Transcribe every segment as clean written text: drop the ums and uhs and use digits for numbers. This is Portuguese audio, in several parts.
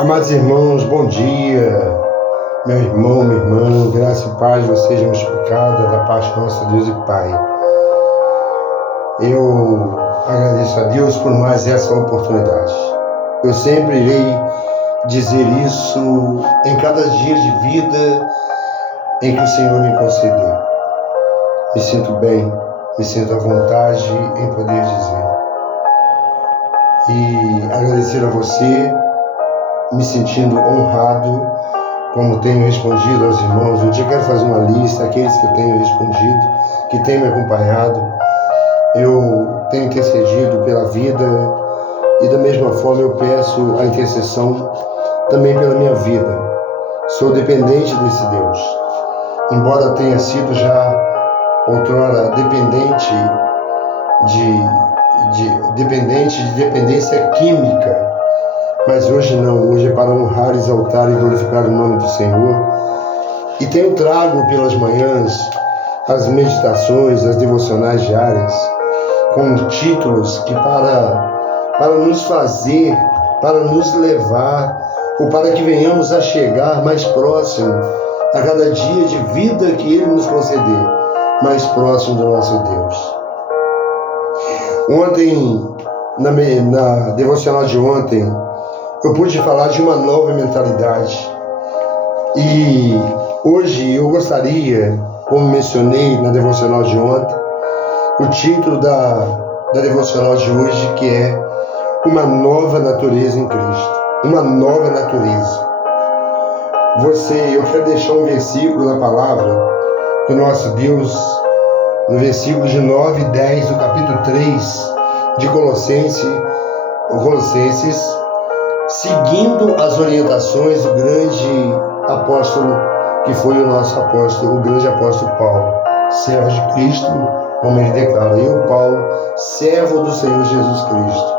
Amados irmãos, bom dia. Meu irmão, minha irmã, graça e paz vos seja multiplicada da parte de nosso Deus e Pai. Eu agradeço a Deus por mais essa oportunidade. Eu sempre irei dizer isso em cada dia de vida em que o Senhor me conceder. Me sinto bem, me sinto à vontade em poder dizer. E agradecer a você, me sentindo honrado, como tenho respondido aos irmãos. Um dia quero fazer uma lista, aqueles que eu tenho respondido, que têm me acompanhado. Eu tenho intercedido pela vida e da mesma forma eu peço a intercessão também pela minha vida. Sou dependente desse Deus. Embora tenha sido já outrora dependente de dependência química, mas hoje não, hoje é para honrar, exaltar e glorificar o nome do Senhor. E tenho trago pelas manhãs as meditações, as devocionais diárias, com títulos que para nos fazer, para nos levar, ou para que venhamos a chegar mais próximo a cada dia de vida que Ele nos conceder, mais próximo do nosso Deus. Ontem, na devocional de ontem, eu pude falar de uma nova mentalidade. E hoje eu gostaria, como mencionei na devocional de ontem, o título da devocional de hoje, que é Uma Nova Natureza em Cristo. Uma nova natureza. Eu quero deixar um versículo da palavra do nosso Deus, no versículo de 9 e 10 do capítulo 3 de Colossenses, seguindo as orientações do grande apóstolo, que foi o nosso apóstolo, o grande apóstolo Paulo, servo de Cristo, como ele declara: eu, Paulo, servo do Senhor Jesus Cristo.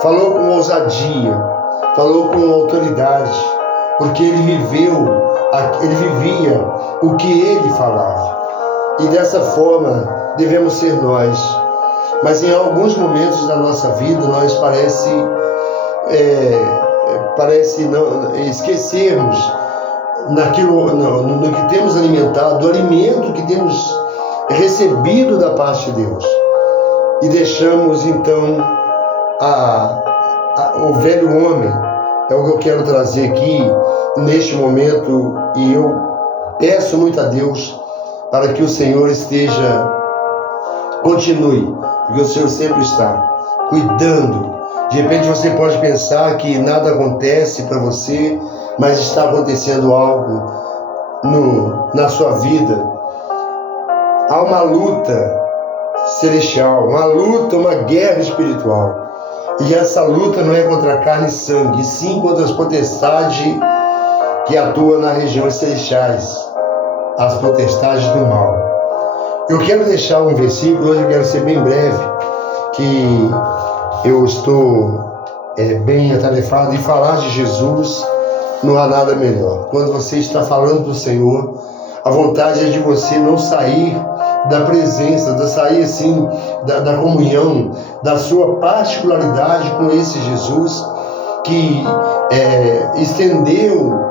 Falou com ousadia, falou com autoridade, porque ele vivia o que ele falava. E dessa forma devemos ser nós. Mas em alguns momentos da nossa vida nós parece não esquecermos no que temos alimentado, do alimento que temos recebido da parte de Deus, e deixamos então o velho homem. É o que eu quero trazer aqui neste momento, e eu peço muito a Deus para que o Senhor continue, porque o Senhor sempre está cuidando. De repente você pode pensar que nada acontece para você, mas está acontecendo algo na sua vida. Há uma luta celestial, uma luta, uma guerra espiritual. E essa luta não é contra carne e sangue, e sim contra as potestades que atuam nas regiões celestiais, as potestades do mal. Eu quero deixar um versículo, hoje eu quero ser bem breve, que eu estou bem atarefado, e falar de Jesus não há nada melhor. Quando você está falando do Senhor, a vontade é de você não sair da presença, de sair assim da comunhão, da sua particularidade com esse Jesus que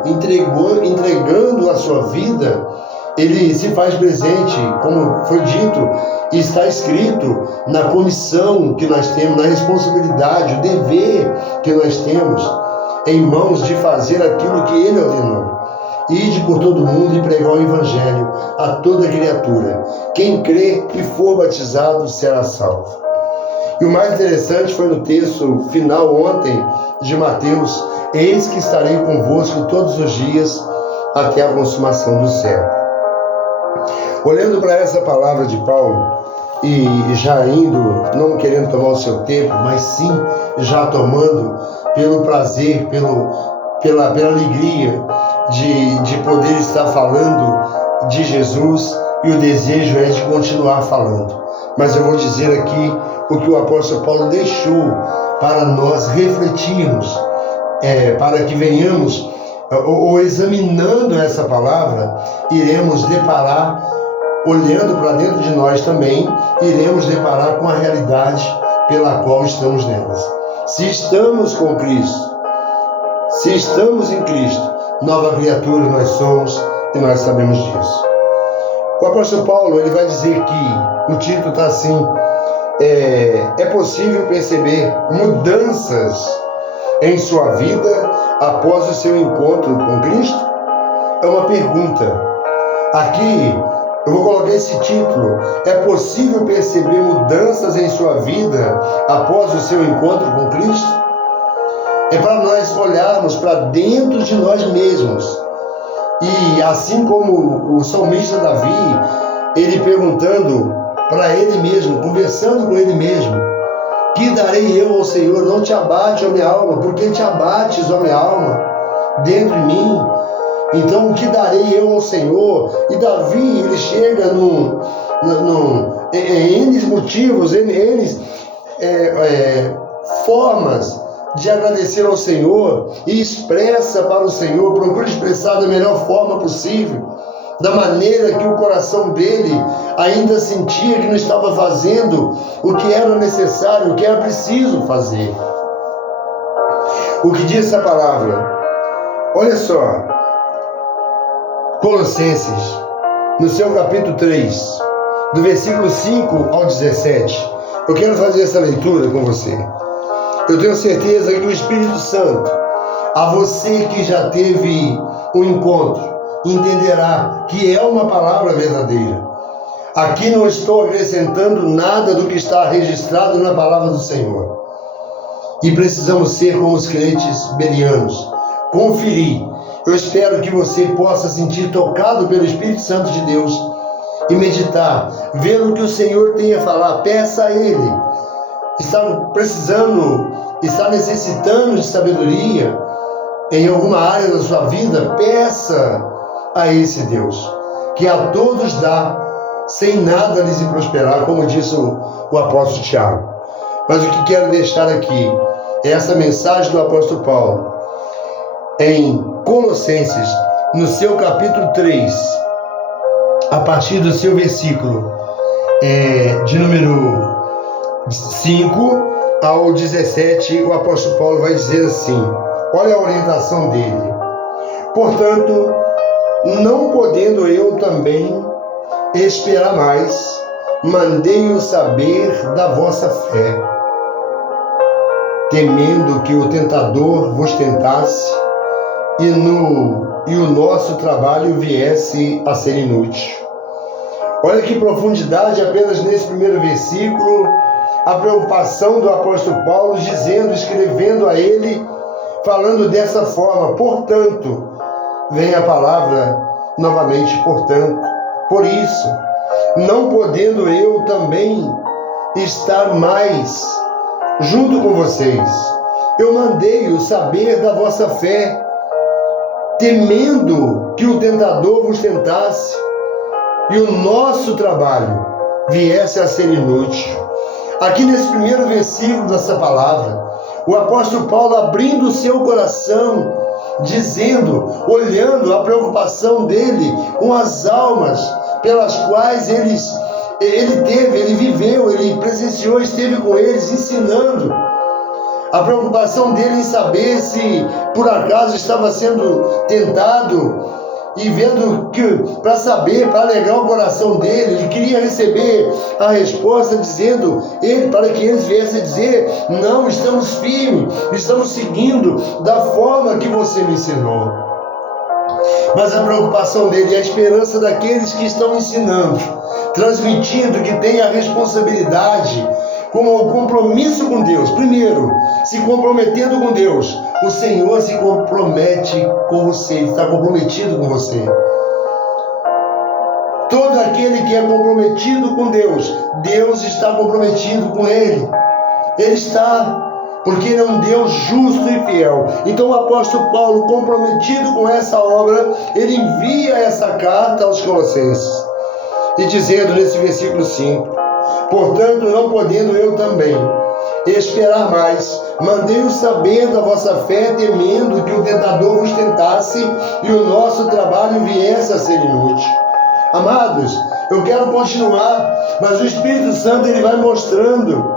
entregando a sua vida. Ele se faz presente, como foi dito, e está escrito na comissão que nós temos, na responsabilidade, o dever que nós temos em mãos de fazer aquilo que Ele ordenou. Ide por todo mundo e pregar o Evangelho a toda criatura. Quem crê e for batizado será salvo. E o mais interessante foi no texto final ontem de Mateus: eis que estarei convosco todos os dias até a consumação do século. Olhando para essa palavra de Paulo, e já indo, não querendo tomar o seu tempo, mas sim já tomando pelo prazer, pela alegria de poder estar falando de Jesus, e o desejo é de continuar falando. Mas eu vou dizer aqui o que o apóstolo Paulo deixou para nós refletirmos, para que venhamos, ou examinando essa palavra, iremos deparar, olhando para dentro de nós também, iremos deparar com a realidade pela qual estamos nelas. Se estamos com Cristo, Se estamos em Cristo, nova criatura nós somos e nós sabemos disso. O apóstolo Paulo, ele vai dizer que o título está assim: é possível perceber mudanças em sua vida após o seu encontro com Cristo? É uma pergunta. Aqui eu vou colocar esse título: é possível perceber mudanças em sua vida após o seu encontro com Cristo? É para nós olharmos para dentro de nós mesmos. E assim como o salmista Davi, ele perguntando para ele mesmo, conversando com ele mesmo: que darei eu ao Senhor? Não te abate, ó minha alma, porque te abates, ó minha alma, dentro de mim. Então, o que darei eu ao Senhor? E Davi, ele chega em N motivos, N formas de agradecer ao Senhor, e expressa para o Senhor, procura expressar da melhor forma possível, da maneira que o coração dele ainda sentia que não estava fazendo o que era necessário, o que era preciso fazer. O que diz essa palavra? Olha só, Colossenses, no seu capítulo 3, do versículo 5 ao 17, eu quero fazer essa leitura com você. Eu tenho certeza que o Espírito Santo, a você que já teve um encontro, entenderá que é uma palavra verdadeira. Aqui não estou acrescentando nada do que está registrado na palavra do Senhor. E precisamos ser como os crentes bereanos, conferir. Eu espero que você possa sentir tocado pelo Espírito Santo de Deus e meditar, ver o que o Senhor tem a falar. Peça a Ele. Está precisando, está necessitando de sabedoria em alguma área da sua vida? Peça a esse Deus, que a todos dá, sem nada lhes prosperar, como disse o apóstolo Tiago. Mas o que quero deixar aqui é essa mensagem do apóstolo Paulo em Colossenses, no seu capítulo 3, a partir do seu versículo de número 5 ao 17, o apóstolo Paulo vai dizer assim, olha a orientação dele: portanto, não podendo eu também esperar mais, mandei-o saber da vossa fé, temendo que o tentador vos tentasse e o nosso trabalho viesse a ser inútil. Olha que profundidade apenas nesse primeiro versículo, a preocupação do apóstolo Paulo, escrevendo a ele, falando dessa forma. Portanto, vem a palavra novamente, portanto. Por isso, não podendo eu também estar mais junto com vocês, eu mandei-o saber da vossa fé, temendo que o tentador vos tentasse e o nosso trabalho viesse a ser inútil. Aqui nesse primeiro versículo dessa palavra, o apóstolo Paulo abrindo o seu coração, dizendo, olhando a preocupação dele com as almas pelas quais ele viveu, ele presenciou, esteve com eles, ensinando. A preocupação dele em saber se por acaso estava sendo tentado, e vendo que, para saber, para alegrar o coração dele, ele queria receber a resposta, dizendo, para que eles viessem dizer: não, estamos firmes, estamos seguindo da forma que você me ensinou. Mas a preocupação dele é a esperança daqueles que estão ensinando, transmitindo, que tem a responsabilidade, com o compromisso com Deus. Primeiro, se comprometendo com Deus, o Senhor se compromete com você, Ele está comprometido com você. Todo aquele que é comprometido com Deus, Deus está comprometido com ele. Ele está, porque Ele é um Deus justo e fiel. Então o apóstolo Paulo, comprometido com essa obra, ele envia essa carta aos Colossenses, e dizendo nesse versículo 5, portanto, não podendo eu também esperar mais, mandei-o saber da vossa fé, temendo que o tentador vos tentasse e o nosso trabalho viesse a ser inútil. Amados, eu quero continuar, mas o Espírito Santo ele vai mostrando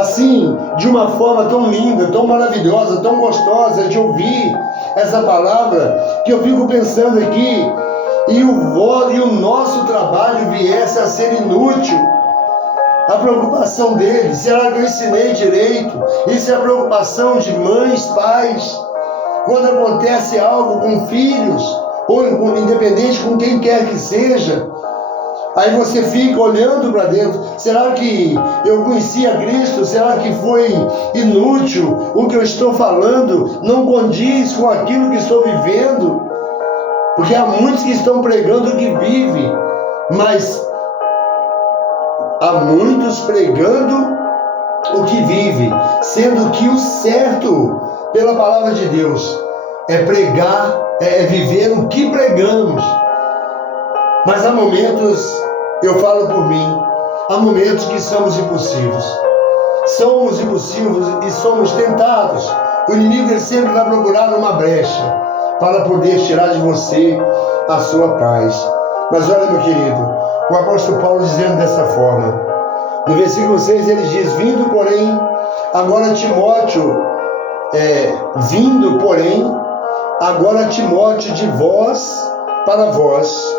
assim, de uma forma tão linda, tão maravilhosa, tão gostosa de ouvir essa palavra, que eu fico pensando aqui, e o nosso trabalho viesse a ser inútil. A preocupação deles, será que eu ensinei direito? Isso é a preocupação de mães, pais, quando acontece algo com filhos, ou independente com quem quer que seja. Aí você fica olhando para dentro, será que eu conhecia Cristo? Será que foi inútil o que eu estou falando? Não condiz com aquilo que estou vivendo? Porque há muitos que estão pregando o que vivem, mas há muitos pregando o que vive, sendo que o certo, pela palavra de Deus, é pregar, é viver o que pregamos. Mas há momentos, eu falo por mim, há momentos que somos impossíveis. Somos impossíveis e somos tentados. O inimigo ele sempre vai procurar uma brecha para poder tirar de você a sua paz. Mas olha, meu querido, o apóstolo Paulo dizendo dessa forma, no versículo 6 ele diz, vindo porém, agora Timóteo de vós para vós,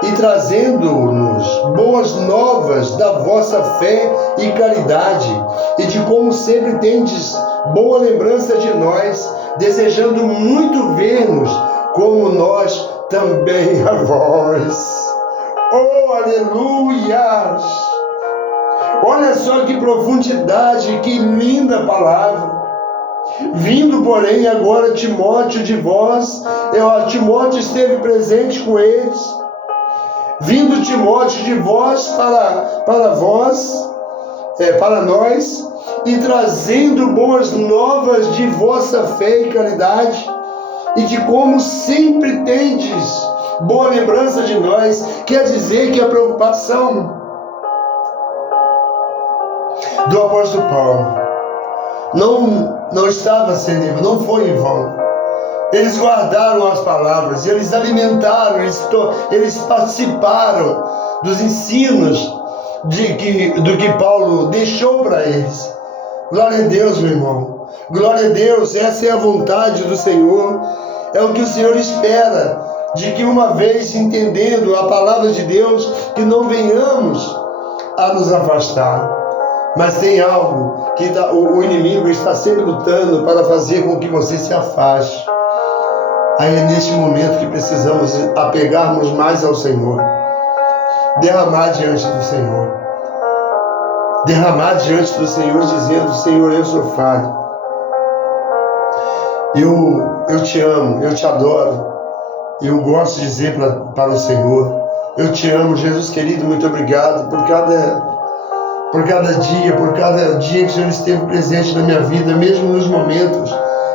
e trazendo-nos boas novas da vossa fé e caridade, e de como sempre tendes boa lembrança de nós, desejando muito ver-nos, como nós também a vós. Oh, aleluias! Olha só que profundidade, que linda palavra. Vindo, porém, agora Timóteo de vós, Timóteo esteve presente com eles. Vindo Timóteo de vós para vós, para nós, e trazendo boas novas de vossa fé e caridade, e de como sempre tendes boa lembrança de nós, quer dizer que a preocupação do apóstolo Paulo não estava sendo, não foi em vão. Eles guardaram as palavras, eles alimentaram, eles participaram dos ensinos do que Paulo deixou para eles. Glória a Deus, meu irmão. Glória a Deus, essa é a vontade do Senhor. É o que o Senhor espera, de que uma vez entendendo a palavra de Deus, que não venhamos a nos afastar. Mas tem algo que o inimigo está sempre lutando para fazer com que você se afaste. Aí é neste momento que precisamos apegarmos mais ao Senhor. Derramar diante do Senhor. Derramar diante do Senhor, dizendo, Senhor, eu sou falho. Eu te amo, eu te adoro. Eu gosto de dizer para o Senhor, eu te amo, Jesus querido, muito obrigado por cada dia que o Senhor esteve presente na minha vida, mesmo nos momentos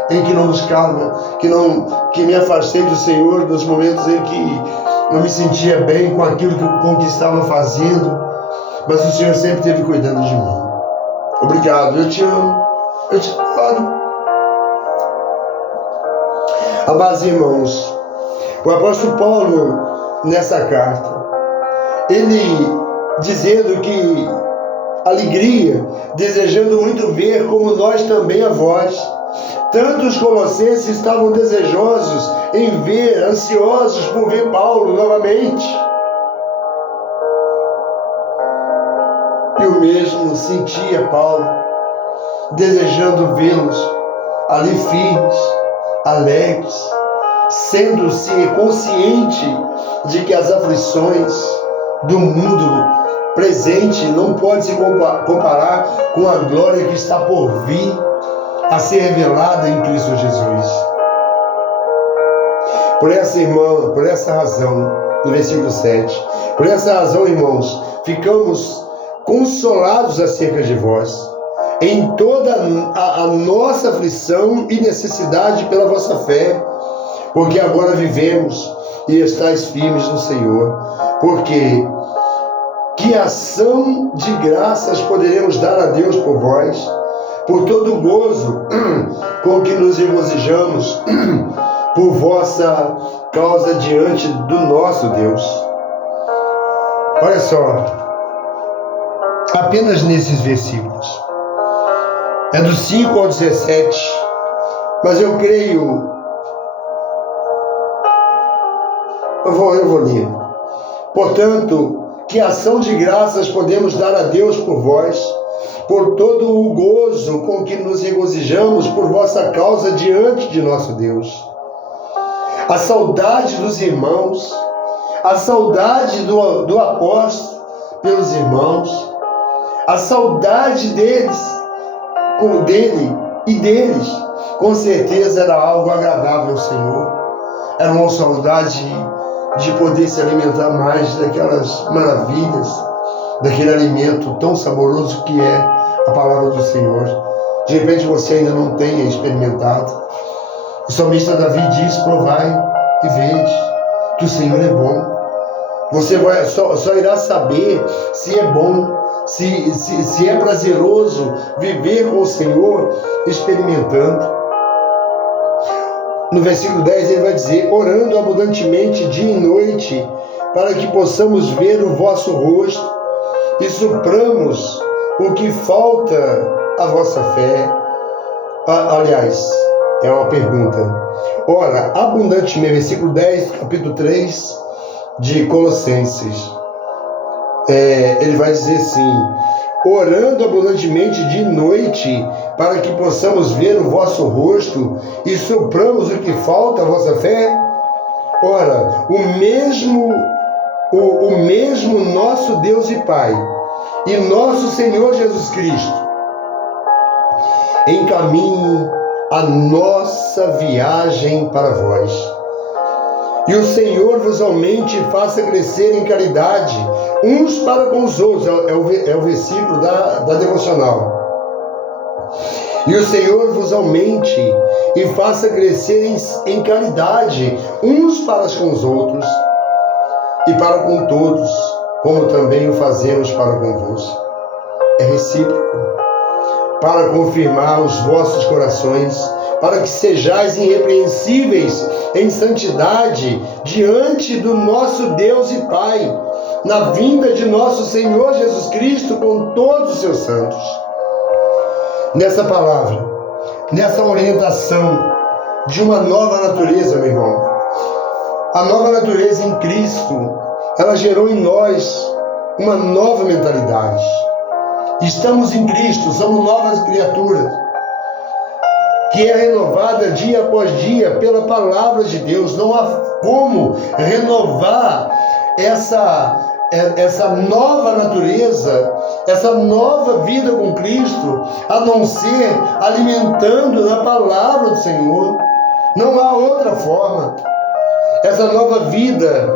em que não buscava, que me afastei do Senhor, nos momentos em que não me sentia bem com aquilo com que estava fazendo, mas o Senhor sempre esteve cuidando de mim. Obrigado, eu te amo, eu te adoro. Amados irmãos, o apóstolo Paulo, nessa carta, ele dizendo que alegria, desejando muito ver, como nós também a vós. Tanto os colossenses estavam desejosos em ver, ansiosos por ver Paulo novamente. E o mesmo sentia Paulo, desejando vê-los ali firmes, alegres, sendo-se consciente de que as aflições do mundo presente não pode se comparar com a glória que está por vir a ser revelada em Cristo Jesus. Por essa razão, no versículo 7, por essa razão, irmãos, ficamos consolados acerca de vós, em toda a nossa aflição e necessidade pela vossa fé, porque agora vivemos e estáis firmes no Senhor, porque que ação de graças poderemos dar a Deus por vós, por todo o gozo com que nos regozijamos por vossa causa diante do nosso Deus. Olha só, apenas nesses versículos, É do 5 ao 17. Mas eu creio. Eu vou ler. Portanto, que ação de graças podemos dar a Deus por vós, por todo o gozo com que nos regozijamos por vossa causa diante de nosso Deus. A saudade dos irmãos, a saudade do apóstolo pelos irmãos, a saudade dele e deles, com certeza era algo agradável ao Senhor. Era uma saudade de poder se alimentar mais daquelas maravilhas, daquele alimento tão saboroso que é a palavra do Senhor. De repente você ainda não tenha experimentado. O salmista Davi diz: provai e vede que o Senhor é bom. Você só irá saber se é bom, se é prazeroso viver com o Senhor experimentando. No versículo 10 ele vai dizer: orando abundantemente dia e noite, para que possamos ver o vosso rosto e supramos o que falta à vossa fé. Aliás, é uma pergunta. Ora, abundantemente, versículo 10, capítulo 3 de Colossenses. Ele vai dizer assim: orando abundantemente de noite, para que possamos ver o vosso rosto e supramos o que falta à vossa fé. Ora, o mesmo nosso Deus e Pai e nosso Senhor Jesus Cristo encaminhe a nossa viagem para vós. E o Senhor vos aumente e faça crescer em caridade uns para com os outros. É o versículo da devocional. E o Senhor vos aumente e faça crescer em caridade uns para com os outros e para com todos, como também o fazemos para convosco. É recíproco, para confirmar os vossos corações, para que sejais irrepreensíveis em santidade diante do nosso Deus e Pai, na vinda de nosso Senhor Jesus Cristo com todos os seus santos. Nessa palavra, nessa orientação de uma nova natureza, meu irmão, a nova natureza em Cristo, ela gerou em nós uma nova mentalidade. Estamos em Cristo, somos novas criaturas, que é renovada dia após dia pela palavra de Deus. Não há como renovar essa nova natureza, essa nova vida com Cristo, a não ser alimentando na palavra do Senhor. Não há outra forma. Essa nova vida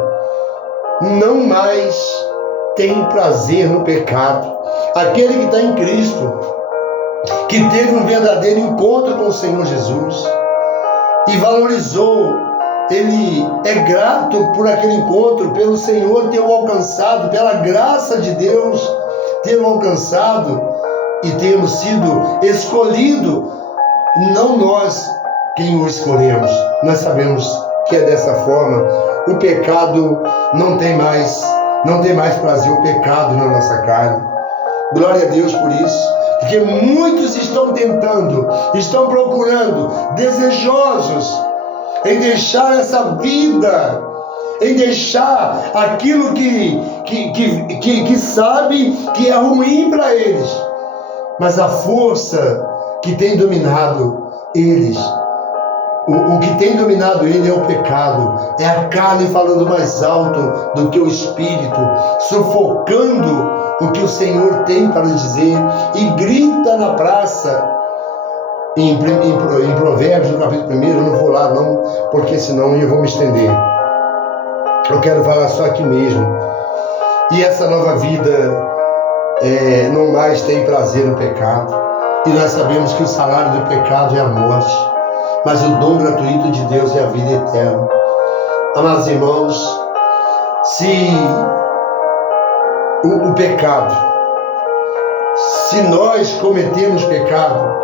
não mais tem prazer no pecado. Aquele que está em Cristo, que teve um verdadeiro encontro com o Senhor Jesus e valorizou, ele é grato por aquele encontro, pelo Senhor ter o alcançado, pela graça de Deus ter o alcançado e termos sido escolhido. Não nós quem o escolhemos, nós sabemos que é dessa forma. O pecado não tem mais prazer, o pecado na nossa carne. Glória a Deus por isso, porque muitos estão tentando, estão procurando, desejosos em deixar essa vida, em deixar aquilo que sabe que é ruim para eles, mas a força que tem dominado eles, o que tem dominado ele é o pecado, é a carne falando mais alto do que o espírito, sufocando o que o Senhor tem para dizer, e grita na praça. Em Provérbios, no capítulo 1, eu não vou lá não, porque senão eu vou me estender. Eu quero falar só aqui mesmo. E essa nova vida não mais tem prazer no pecado, e nós sabemos que o salário do pecado é a morte, mas o dom gratuito de Deus é a vida eterna. Amados irmãos, se o pecado, se nós cometemos pecado,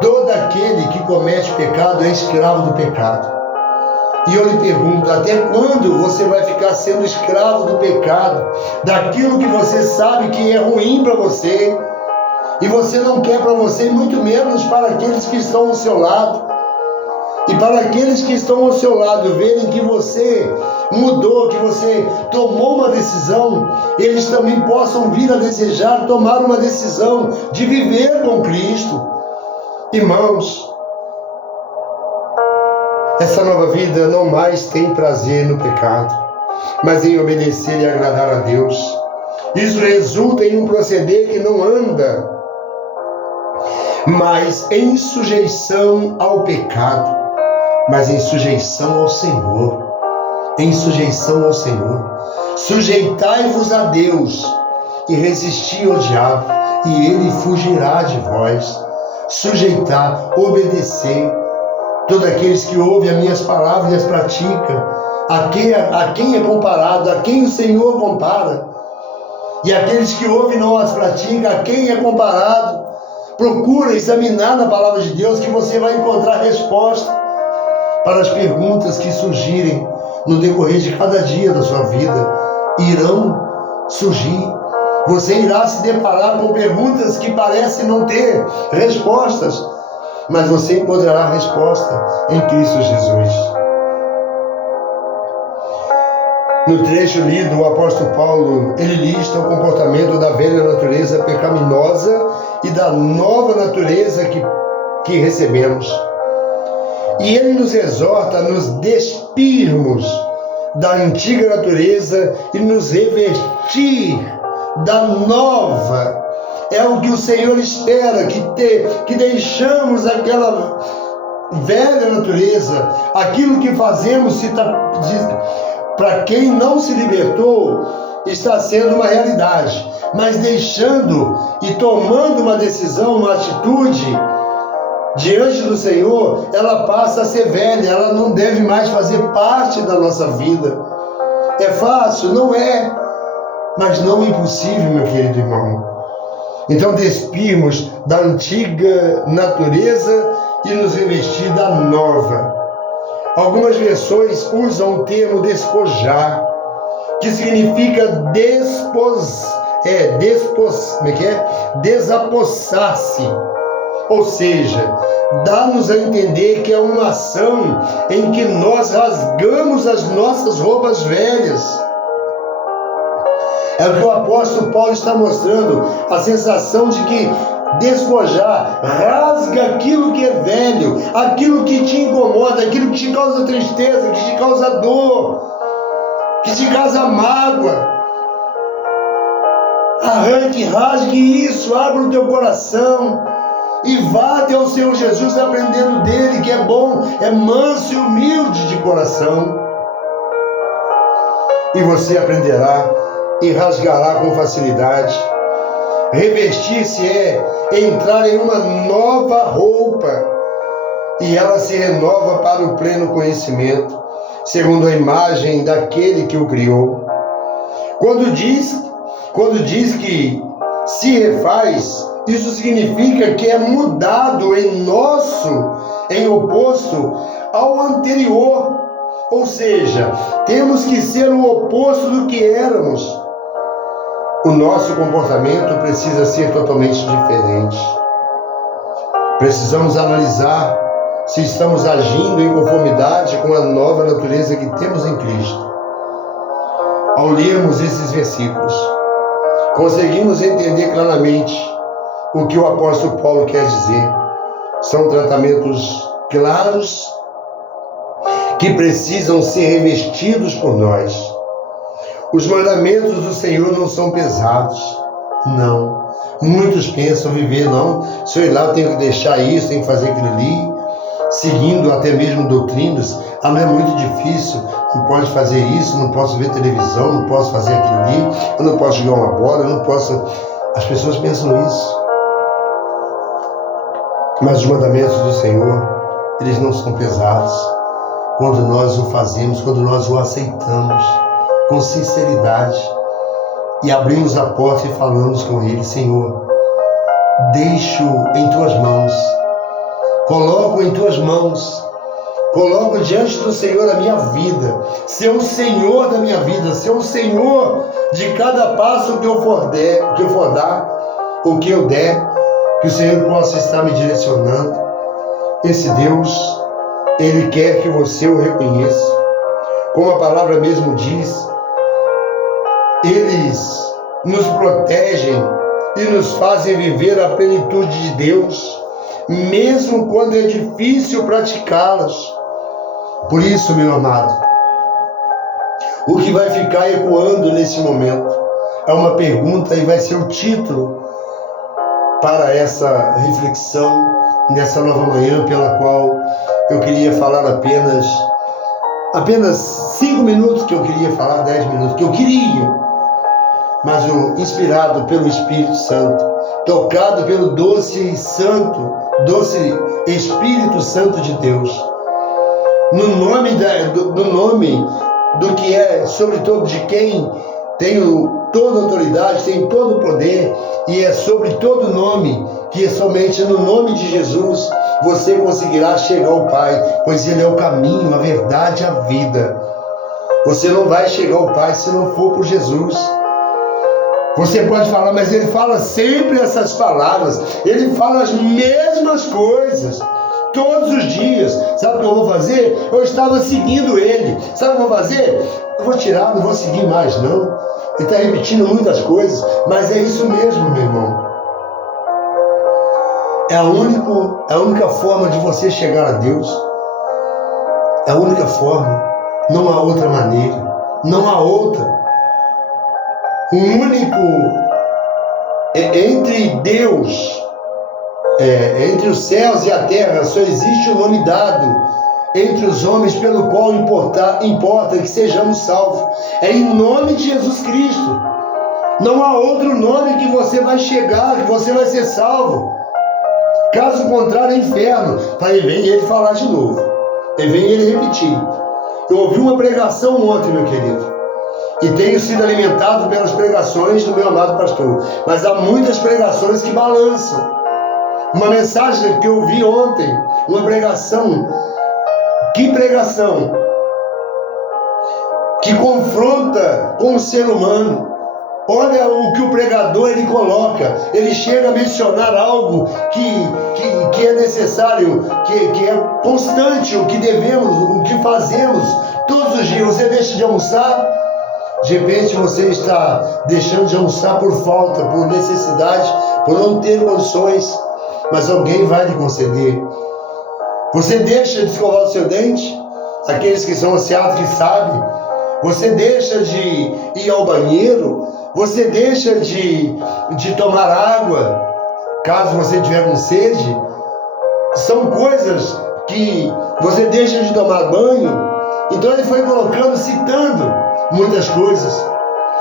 todo aquele que comete pecado é escravo do pecado. E eu lhe pergunto, até quando você vai ficar sendo escravo do pecado, daquilo que você sabe que é ruim para você, E você não quer para você, e muito menos para aqueles que estão ao seu lado. E para aqueles que estão ao seu lado verem que você mudou, que você tomou uma decisão, eles também possam vir a desejar tomar uma decisão de viver com Cristo. Irmãos, essa nova vida não mais tem prazer no pecado, mas em obedecer e agradar a Deus. Isso resulta em um proceder que não anda, mas em sujeição ao pecado, mas em sujeição ao Senhor. Em sujeição ao Senhor. Sujeitai-vos a Deus e resisti ao diabo, e ele fugirá de vós. Sujeitar, obedecer. Todos aqueles que ouvem as minhas palavras e as praticam, a quem é comparado, a quem o Senhor compara. E aqueles que ouvem e não as praticam, a quem é comparado. Procura examinar na palavra de Deus que você vai encontrar resposta para as perguntas que surgirem no decorrer de cada dia da sua vida. Irão surgir. Você irá se deparar com perguntas que parecem não ter respostas, mas você encontrará resposta em Cristo Jesus. No trecho lido, o apóstolo Paulo, ele lista o comportamento da velha natureza pecaminosa e da nova natureza que recebemos. E ele nos exorta a nos despirmos da antiga natureza e nos revestir da nova. É o que o Senhor espera, que deixamos aquela velha natureza, aquilo que fazemos para quem não se libertou, está sendo uma realidade, mas deixando e tomando uma decisão, uma atitude diante do Senhor, ela passa a ser velha, ela não deve mais fazer parte da nossa vida. É fácil? Não é, mas não impossível, meu querido irmão. Então despimos da antiga natureza e nos revestir da nova. Algumas versões usam o termo despojar, que significa desapossar-se. Ou seja, dá-nos a entender que é uma ação em que nós rasgamos as nossas roupas velhas. É o que o apóstolo Paulo está mostrando, a sensação de que despojar, rasga aquilo que é velho, aquilo que te incomoda, aquilo que te causa tristeza, que te causa dor, que te causa mágoa. Arranque, rasgue isso, abra o teu coração e vá até o Senhor Jesus aprendendo dele, que é bom, é manso e humilde de coração. E você aprenderá e rasgará com facilidade. Revestir-se é entrar em uma nova roupa, e ela se renova para o pleno conhecimento, segundo a imagem daquele que o criou. Quando diz que se refaz, isso significa que é mudado em oposto ao anterior. Ou seja, temos que ser o oposto do que éramos. O nosso comportamento precisa ser totalmente diferente. Precisamos analisar se estamos agindo em conformidade com a nova natureza que temos em Cristo. Ao lermos esses versículos, conseguimos entender claramente o que o apóstolo Paulo quer dizer. São tratamentos claros que precisam ser revestidos por nós. Os mandamentos do Senhor não são pesados, não. Muitos pensam viver, não, se eu ir lá eu tenho que deixar isso, tenho que fazer aquilo ali, seguindo até mesmo doutrinas. Não é muito difícil, não pode fazer isso, não posso ver televisão, não posso fazer aquilo ali, eu não posso jogar uma bola, eu não posso... As pessoas pensam isso. Mas os mandamentos do Senhor, eles não são pesados. Quando nós o fazemos, quando nós o aceitamos com sinceridade e abrimos a porta e falamos com Ele: Senhor, deixo em Tuas mãos, coloco em Tuas mãos, coloco diante do Senhor a minha vida, ser o Senhor da minha vida, ser o Senhor de cada passo que eu for dar, o que eu der, que o Senhor possa estar me direcionando. Esse Deus, Ele quer que você o reconheça. Como a palavra mesmo diz, eles nos protegem e nos fazem viver a plenitude de Deus, mesmo quando é difícil praticá-las. Por isso, meu amado, o que vai ficar ecoando nesse momento é uma pergunta e vai ser o título para essa reflexão nessa nova manhã, pela qual eu queria falar apenas 5 minutos, que eu queria falar 10 minutos, que eu queria, mas inspirado pelo Espírito Santo, tocado pelo doce Espírito Santo de Deus, no nome do que é, sobretudo, de quem tem toda a autoridade, tem todo o poder, e é sobre todo nome, que é somente no nome de Jesus você conseguirá chegar ao Pai, pois Ele é o caminho, a verdade e a vida. Você não vai chegar ao Pai se não for por Jesus. Você pode falar, mas Ele fala sempre essas palavras, Ele fala as mesmas coisas todos os dias. Sabe o que eu vou fazer? Eu estava seguindo Ele. Sabe o que eu vou fazer? Eu vou tirar, não vou seguir mais não. Ele está repetindo muitas coisas, mas é isso mesmo, meu irmão. É a única forma de você chegar a Deus. É a única forma. Não há outra maneira. Não há outra. O único entre Deus, entre os céus e a terra, só existe um nome dado entre os homens pelo qual importa que sejamos salvos. É em nome de Jesus Cristo. Não há outro nome que você vai chegar, que você vai ser salvo. Caso contrário, é inferno. Aí vem ele falar de novo. Aí vem ele repetir. Eu ouvi uma pregação ontem, meu querido, e tenho sido alimentado pelas pregações do meu amado pastor. Mas há muitas pregações que balançam. Uma mensagem que eu ouvi ontem, uma pregação. Que pregação! Que confronta com o ser humano. Olha o que o pregador ele coloca. Ele chega a mencionar algo que é necessário, que é constante, o que devemos, o que fazemos todos os dias. Você deixa de almoçar, de repente você está deixando de almoçar por falta, por necessidade, por não ter condições, mas alguém vai lhe conceder. Você deixa de escovar o seu dente, aqueles que são ansiados que sabem. Você deixa de ir ao banheiro, você deixa de tomar água, caso você tiver com sede. São coisas que você deixa de tomar banho. Então ele foi colocando, citando muitas coisas.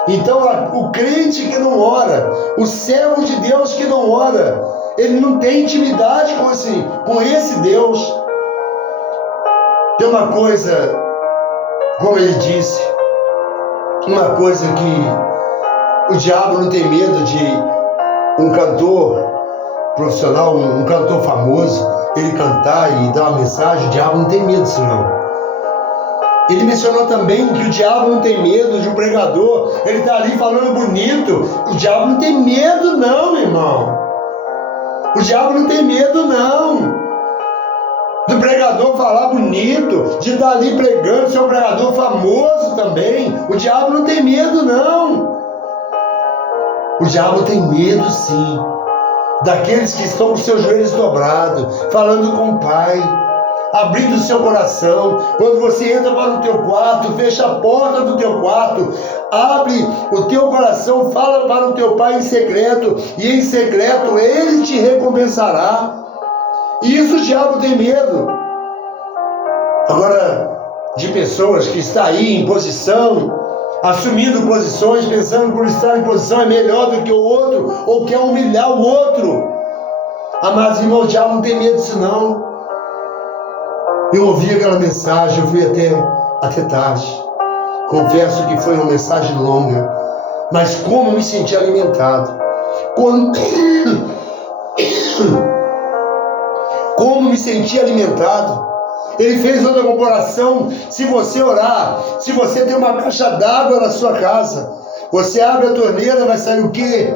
Então o crente que não ora, o servo de Deus que não ora, ele não tem intimidade com esse Deus. Tem uma coisa, como ele disse, uma coisa que o diabo não tem medo de um cantor profissional, um cantor famoso, ele cantar e dar uma mensagem. O diabo não tem medo disso não. Ele mencionou também que o diabo não tem medo de um pregador, ele está ali falando bonito. O diabo não tem medo não, meu irmão. O diabo não tem medo não do pregador falar bonito, de estar ali pregando, ser um pregador famoso também. O diabo não tem medo não. O diabo tem medo sim daqueles que estão com seus joelhos dobrados, falando com o Pai, abrindo o seu coração. Quando você entra para o teu quarto, fecha a porta do teu quarto, abre o teu coração, fala para o teu Pai em secreto, e em secreto Ele te recompensará. E isso o diabo tem medo. Agora, de pessoas que estão aí em posição, assumindo posições, pensando por estar em posição é melhor do que o outro, ou quer humilhar o outro. Amados irmãos, o diabo não tem medo disso não. Eu ouvi aquela mensagem, eu fui até tarde. Confesso que foi uma mensagem longa, mas como me senti alimentado. Como me senti alimentado. Ele fez outra comparação. Se você orar, se você tem uma caixa d'água na sua casa, você abre a torneira, vai sair o quê?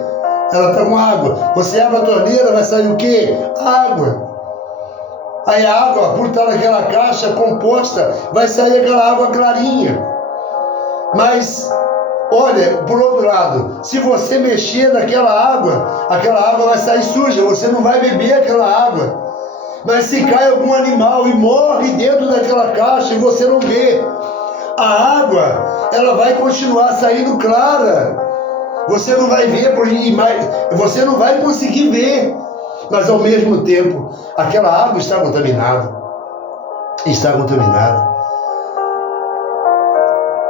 ela está com água. Você abre a torneira, vai sair o quê? Água. Aí a água, por estar naquela caixa composta, vai sair aquela água clarinha. Mas, olha, por outro lado, se você mexer naquela água vai sair suja, você não vai beber aquela água. Mas se cai algum animal e morre dentro daquela caixa e você não vê, a água, ela vai continuar saindo clara. Você não vai ver, você não vai conseguir ver. Mas ao mesmo tempo, aquela água está contaminada. Está contaminada.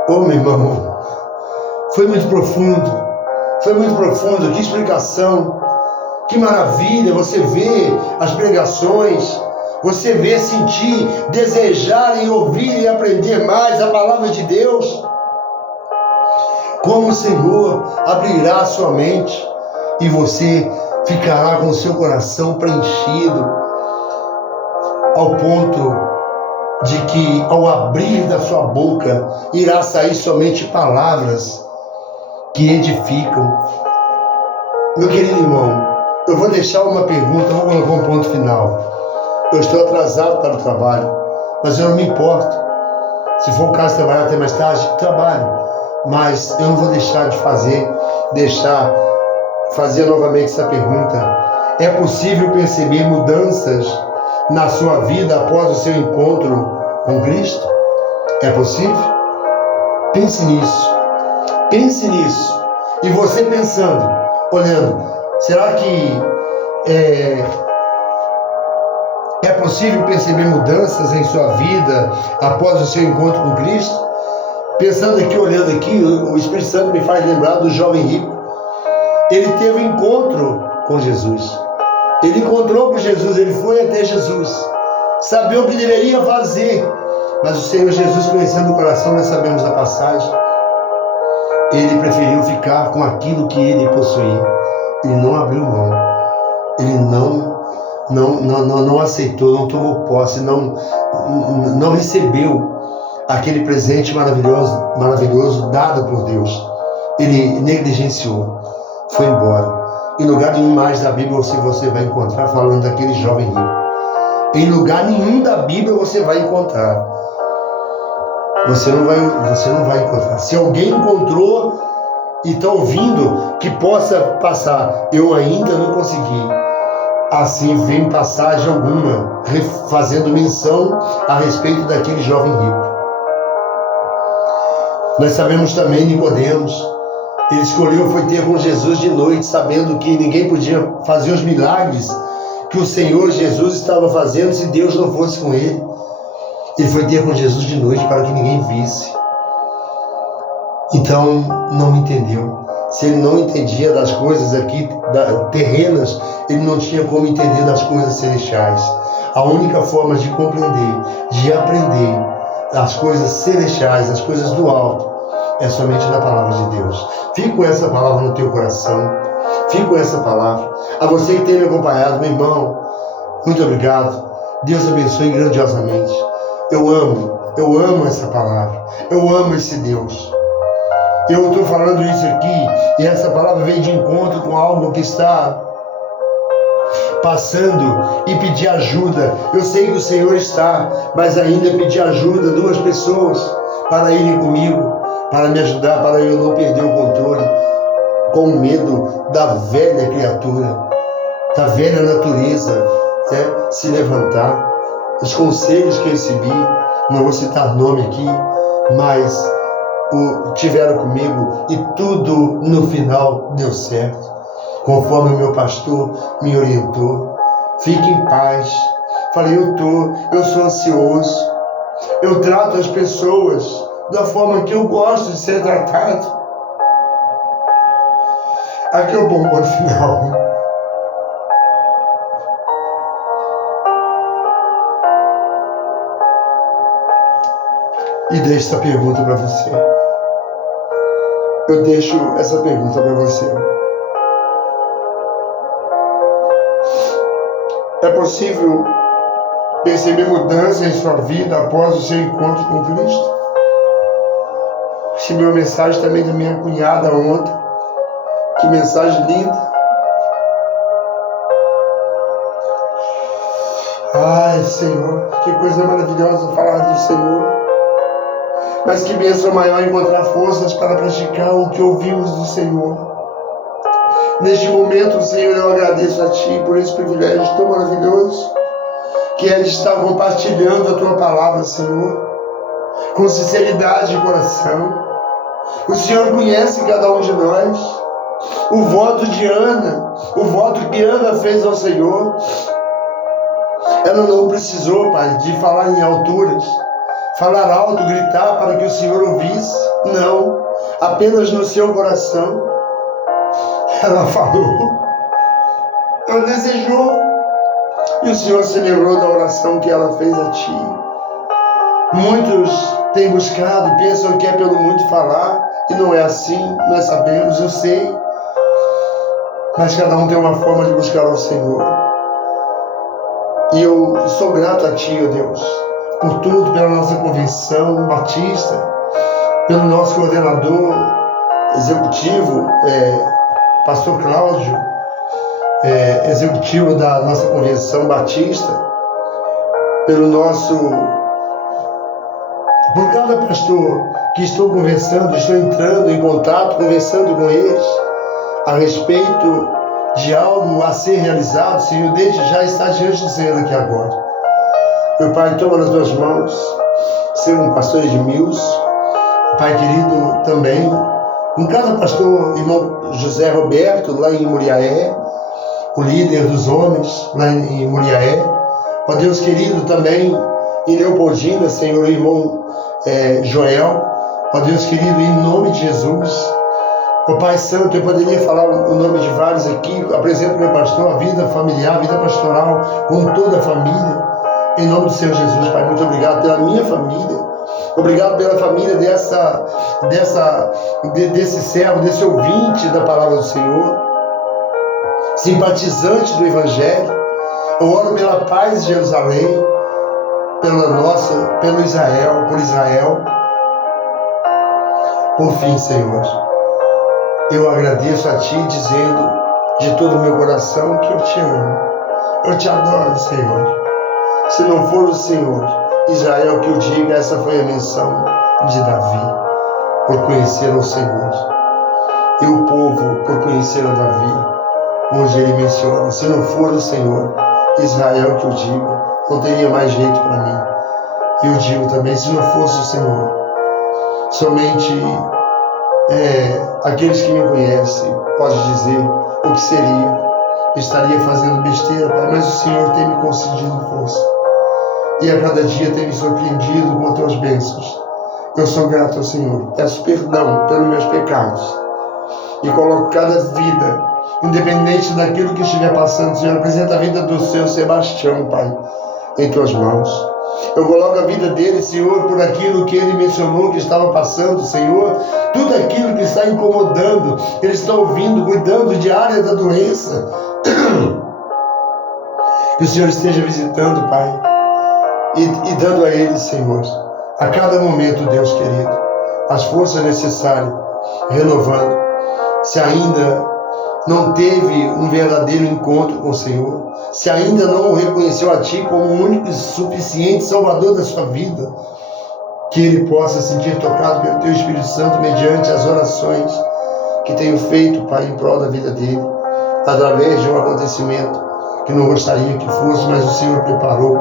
Oh, meu irmão, foi muito profundo. Foi muito profundo. Que explicação. Que maravilha você vê as pregações. Você vê, sentir, desejar e ouvir e aprender mais a palavra de Deus. Como o Senhor abrirá a sua mente e você ficará com o seu coração preenchido ao ponto de que ao abrir da sua boca irá sair somente palavras que edificam. Meu querido irmão, eu vou deixar uma pergunta, vou colocar um ponto final. Eu estou atrasado para o trabalho, mas eu não me importo. Se for o caso de trabalhar até mais tarde, trabalho. Mas eu não vou deixar de fazer novamente essa pergunta. É possível perceber mudanças na sua vida após o seu encontro com Cristo? É possível? Pense nisso. Pense nisso. E você pensando, olhando, será que é possível perceber mudanças em sua vida após o seu encontro com Cristo? Pensando aqui, olhando aqui, o Espírito Santo me faz lembrar do jovem rico. Ele teve um encontro com Jesus. Ele encontrou com Jesus, ele foi até Jesus. Sabia o que deveria fazer. Mas o Senhor Jesus, conhecendo o coração, nós sabemos da passagem. Ele preferiu ficar com aquilo que ele possuía. Ele não abriu mão. Ele não aceitou, não tomou posse, não recebeu aquele presente maravilhoso dado por Deus. Ele negligenciou, foi embora. Em lugar nenhum mais da Bíblia você vai encontrar falando daquele jovem rico. Em lugar nenhum da Bíblia você vai encontrar. Você não vai encontrar. Se alguém encontrou e está ouvindo, que possa passar. Eu ainda não consegui. Assim vem passagem alguma, fazendo menção a respeito daquele jovem rico. Nós sabemos também, Nicodemos, ele escolheu, foi ter com Jesus de noite, sabendo que ninguém podia fazer os milagres que o Senhor Jesus estava fazendo se Deus não fosse com ele. Ele foi ter com Jesus de noite para que ninguém visse. Então, não entendeu. Se ele não entendia das coisas aqui terrenas, ele não tinha como entender das coisas celestiais. A única forma de compreender, de aprender as coisas celestiais, as coisas do alto, é somente na palavra de Deus. Fique com essa palavra no teu coração. Fique com essa palavra. A você que tem me acompanhado, meu irmão, muito obrigado. Deus abençoe grandiosamente. Eu amo essa palavra. Eu amo esse Deus. Eu estou falando isso aqui e essa palavra vem de encontro com algo que está passando e pedir ajuda. Eu sei que o Senhor está, mas ainda pedir ajuda, 2 pessoas para irem comigo, para me ajudar, para eu não perder o controle, com medo da velha criatura, da velha natureza, se levantar. Os conselhos que eu recebi, não vou citar nome aqui, mas tiveram comigo e tudo no final deu certo, conforme o meu pastor me orientou. Fique em paz. Falei, eu sou ansioso, eu trato as pessoas da forma que eu gosto de ser tratado. Aqui é o bom final. E deixo essa pergunta para você. Eu deixo essa pergunta para você. É possível perceber mudança em sua vida após o seu encontro com Cristo? Recebi uma mensagem também da minha cunhada ontem. Que mensagem linda. Ai, Senhor, que coisa maravilhosa falar do Senhor. Mas que bênção maior encontrar forças para praticar o que ouvimos do Senhor. Neste momento, Senhor, eu agradeço a Ti por esse privilégio tão maravilhoso, que é de estar compartilhando a Tua palavra, Senhor, com sinceridade de coração. O Senhor conhece cada um de nós. O voto de Ana, o voto que Ana fez ao Senhor, ela não precisou, Pai, de falar em alturas, falar alto, gritar para que o Senhor ouvisse. Não, apenas no seu coração. Ela falou, ela desejou, e o Senhor se lembrou da oração que ela fez a Ti. Muitos têm buscado, pensam que é pelo muito falar, e não é assim, nós sabemos, eu sei. Mas cada um tem uma forma de buscar ao Senhor. E eu sou grato a Ti, ó Deus, por tudo, pela nossa convenção batista, pelo nosso coordenador executivo, Pastor Cláudio, executivo da nossa convenção batista, por cada pastor que estou conversando, estou entrando em contato, conversando com eles a respeito de algo a ser realizado. Senhor, desde já está diante do Senhor aqui agora. Meu Pai, toma nas tuas mãos, Senhor, um pastor Edmilson, Pai querido também, com cada pastor, irmão José Roberto, lá em Muriaé, o líder dos homens, lá em Muriaé. Ó Deus querido, também em Leopoldina, Senhor, o irmão Joel. Ó Deus querido, em nome de Jesus. Ó Pai Santo, eu poderia falar o nome de vários aqui. Apresento meu pastor, a vida familiar, a vida pastoral, com toda a família. Em nome do Senhor Jesus, Pai, muito obrigado pela minha família. Obrigado pela família desse servo, desse ouvinte da palavra do Senhor, simpatizante do Evangelho. Eu oro pela paz de Jerusalém, pelo Israel, por Israel. Por fim, Senhor, eu agradeço a Ti, dizendo de todo o meu coração que eu Te amo. Eu Te adoro, Senhor. Se não for o Senhor, Israel que o diga, essa foi a menção de Davi, por conhecer o Senhor. E o povo, por conhecer a Davi, onde ele menciona, se não for o Senhor, Israel que o diga, não teria mais jeito para mim. E eu digo também, se não fosse o Senhor, somente aqueles que me conhecem podem dizer o que seria. Estaria fazendo besteira, Pai, mas o Senhor tem me concedido força. E a cada dia tem me surpreendido com Tuas bênçãos. Eu sou grato ao Senhor. Peço perdão pelos meus pecados. E coloco cada vida, independente daquilo que estiver passando, Senhor, apresenta a vida do seu Sebastião, Pai, em Tuas mãos. Eu coloco a vida dele, Senhor, por aquilo que ele mencionou que estava passando, Senhor. Tudo aquilo que está incomodando, ele está ouvindo, cuidando de área da doença. Que o Senhor esteja visitando, Pai, e dando a ele, Senhor, a cada momento, Deus querido, as forças necessárias, renovando. Se ainda não teve um verdadeiro encontro com o Senhor, se ainda não o reconheceu a Ti como o único e suficiente Salvador da sua vida, que ele possa sentir tocado pelo Teu Espírito Santo mediante as orações que tenho feito, Pai, em prol da vida dele, através de um acontecimento que não gostaria que fosse, mas o Senhor preparou.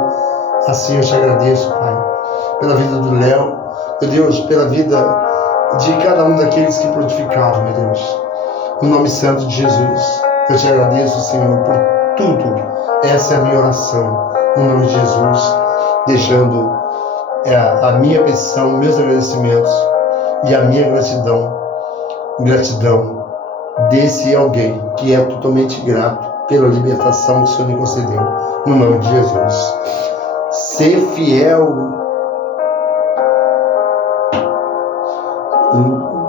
Assim eu Te agradeço, Pai, pela vida do Léo, meu Deus, pela vida de cada um daqueles que frutificaram, meu Deus. No nome santo de Jesus, eu Te agradeço, Senhor, por tudo. Essa é a minha oração, no nome de Jesus, deixando a minha petição, meus agradecimentos e a minha gratidão desse alguém que é totalmente grato pela libertação que o Senhor me concedeu, no nome de Jesus. Ser fiel. O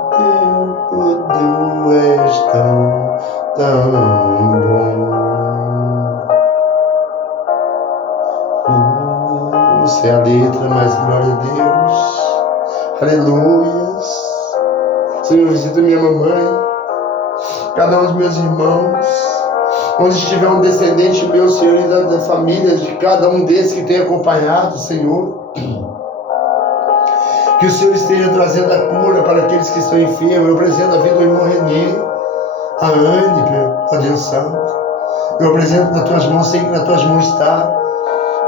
tempo Tu és tão bom. Não sei a letra, mas glória a Deus. Aleluias. Senhor, visita minha mamãe, cada um dos meus irmãos, Onde estiver um descendente meu, Senhor, e da família de cada um desses que tem acompanhado, Senhor, que o Senhor esteja trazendo a cura para aqueles que estão enfermos. Eu apresento a vida do irmão Renê, a Anne, ó Deus Santo. Eu apresento nas tuas mãos, sei que nas tuas mãos está.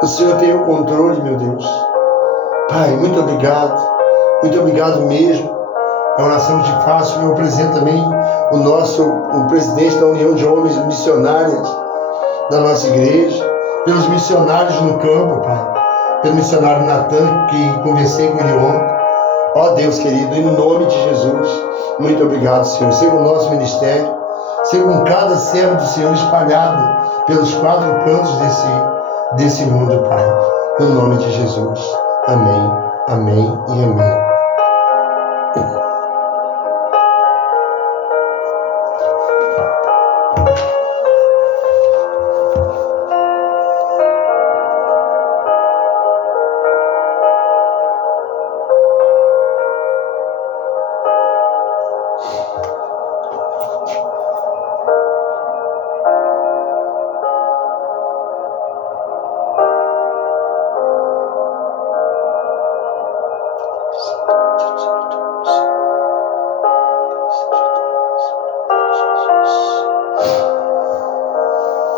O Senhor tem o controle, meu Deus. Pai, muito obrigado mesmo. A oração que te faço, eu apresento também o presidente da União de Homens Missionários da nossa igreja, pelos missionários no campo, Pai, pelo missionário Natan, que conversei com ele ontem. Ó Deus querido, em nome de Jesus, muito obrigado, Senhor. Seja o nosso ministério, seja com cada servo do Senhor espalhado pelos 4 cantos desse mundo, Pai. No nome de Jesus. Amém, amém e amém.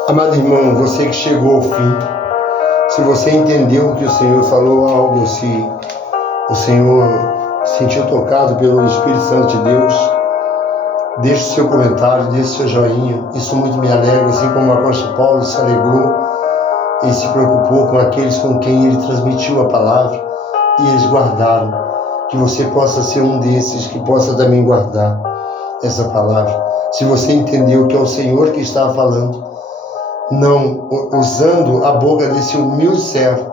Amado irmão, você que chegou ao fim, se você entendeu que o Senhor falou algo, se o Senhor se sentiu tocado pelo Espírito Santo de Deus, deixe o seu comentário, deixe o seu joinha. Isso muito me alegra, assim como o apóstolo Paulo se alegrou e se preocupou com aqueles com quem ele transmitiu a palavra e eles guardaram. Que você possa ser um desses que possa também guardar essa palavra. Se você entendeu que é o Senhor que está falando, não usando a boca desse humilde servo.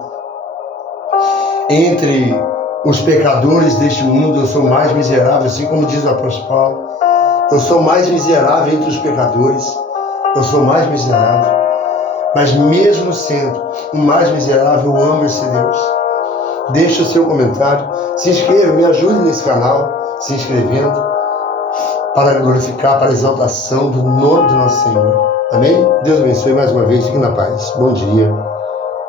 Entre os pecadores deste mundo, eu sou mais miserável, assim como diz o apóstolo Paulo. Eu sou mais miserável entre os pecadores. Eu sou mais miserável. Mas mesmo sendo o mais miserável, eu amo esse Deus. Deixe o seu comentário. Se inscreva, me ajude nesse canal, se inscrevendo, para glorificar, para a exaltação do nome do nosso Senhor. Amém? Deus abençoe mais uma vez. Fique na paz. Bom dia.